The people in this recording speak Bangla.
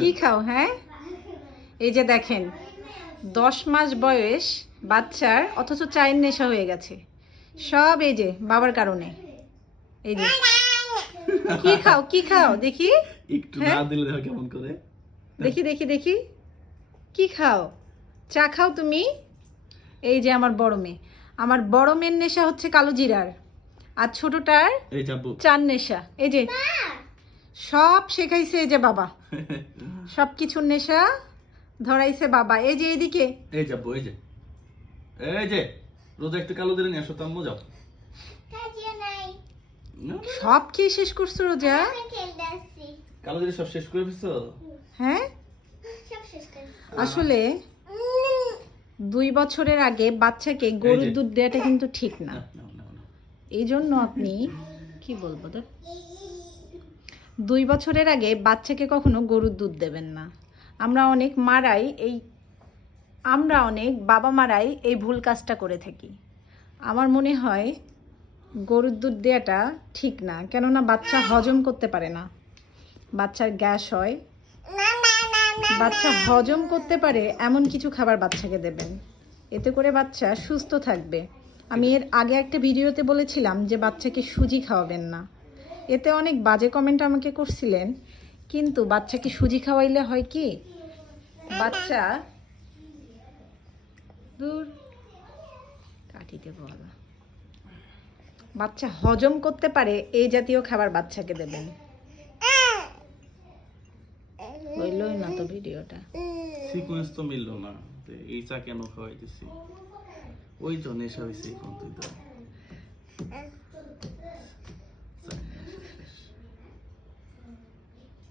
কি খাও? হ্যাঁ, এই যে দেখেন 10 মাস বয়স বাচ্চার, অথচ চায়ের নেশা হয়ে গেছে সব। এই যে বাবার কারণে। এই যে কি খাও, কি খাও দেখি, একটু না দিলে দেখো কেমন করে। দেখি দেখি দেখি কি খাও? চা খাও তুমি? এই যে আমার বড় মেয়ে, আমার বড় মেয়ের নেশা হচ্ছে কালো জিরার, আর ছোটটার চার নেশা। এই যে সব শেখাইছে এই যে বাবা, সব কিছুর নেশা ধরাইছে বাবা। এই যে এদিকে, এই যাবো, এই যে এই যে রোজা একটু কালো দিলে নিয়ে আসো, তাম্মু যাও। সব কি শেষ করছো রোজা? কালো দিলে সব শেষ করে ফেলছো? হ্যাঁ, আসলে 2 বছরের আগে বাচ্চাকে গরুর দুধ দেওয়াটা কিন্তু ঠিক না। এই জন্য আপনি কি বলবো, 2 বছরের আগে বাচ্চাকে কখনো গরুর দুধ দেবেন না। আমরা অনেক বাবা মারাই এই ভুল কাজটা করে থাকি। আমার মনে হয় গরুর দুধ দেওয়াটা ঠিক না, কেননা বাচ্চা হজম করতে পারে না, বাচ্চার গ্যাস হয়। বাচ্চা হজম করতে পারে এমন কিছু খাবার বাচ্চাকে দেবেন, এতে করে বাচ্চা সুস্থ থাকবে। আমি এর আগে একটা ভিডিওতে বলেছিলাম যে বাচ্চাকে সুজি খাওয়াবেন না, এতে অনেক বাজে কমেন্ট আমাকে করছিলেন। কিন্তু বাচ্চাকে সুজি খাওয়াইলে হয় কি, বাচ্চা বাচ্চা হজম করতে পারে এই জাতীয় খাবার বাচ্চাকে দেবেন। হইলই না তো ভিডিওটা, সিকোয়েন্স তো মিললো না। এই চা কেন খাওয়াইতেছি? ওই তো নেশা হয়েছে এখন তুই তো।